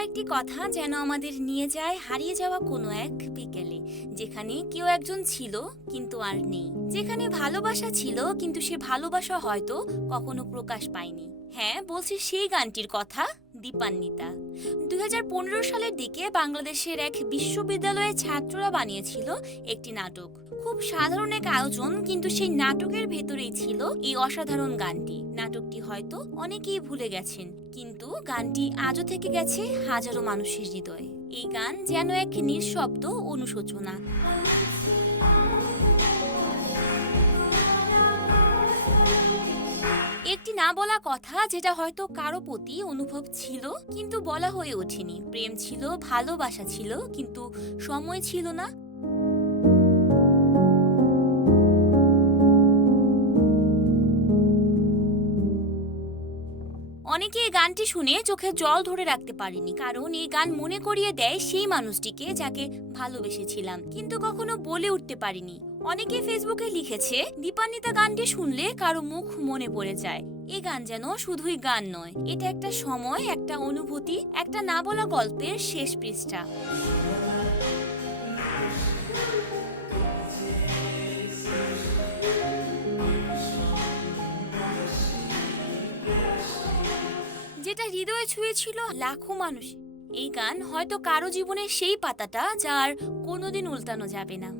কয়েকটি কথা যেন আমাদের নিয়ে যায় হারিয়ে যাওয়া কোনো এক বিকেলে, যেখানে কেউ একজন ছিল কিন্তু আর নেই, যেখানে ভালোবাসা ছিল কিন্তু সে ভালোবাসা হয়তো কখনো প্রকাশ পায়নি। হ্যাঁ, বলছি সেই গানটির কথা, দীপান্বিতা। 2015 সালের দিকে বাংলাদেশের এক বিশ্ববিদ্যালয়ের ছাত্ররা বানিয়েছিল একটি নাটক। খুব সাধারণ এক আয়োজন, কিন্তু সেই নাটকের ভেতরেই ছিল এই অসাধারণ গানটি। নাটকটি হয়তো অনেকেই ভুলে গেছেন, কিন্তু গানটি আজও থেকে গেছে হাজারো মানুষের হৃদয়ে। এই গান যেন এক নিঃশব্দ অনুশোচনা। একটি না বলা কথা যেটা হয়তো কারো প্রতি অনুভব ছিল কিন্তু বলা হয়ে ওঠেনি। প্রেম ছিল, ভালোবাসা ছিল, কিন্তু সময় ছিল না। অনেকে এই গানটি শুনে চোখে জল ধরে রাখতে পারেনি, কারণ এই গান মনে করিয়ে দেয় সেই মানুষটিকে যাকে ভালোবেসেছিলাম কিন্তু কখনো বলে উঠতে পারিনি। অনেকে ফেসবুকে লিখেছে, দীপান্বিতা গানটি শুনলে কারো মুখ মনে পড়ে যায়। এই গান যেন শুধুই গান নয়, এটা একটা সময়, একটা অনুভূতি, একটা না বলা গল্পের শেষ পৃষ্ঠা। যেটা হৃদয়ে ছুঁয়েছিল লাখো মানুষ। এই গান হয়তো কারো জীবনের সেই পাতাটা যার কোনোদিন উল্টানো যাবে না।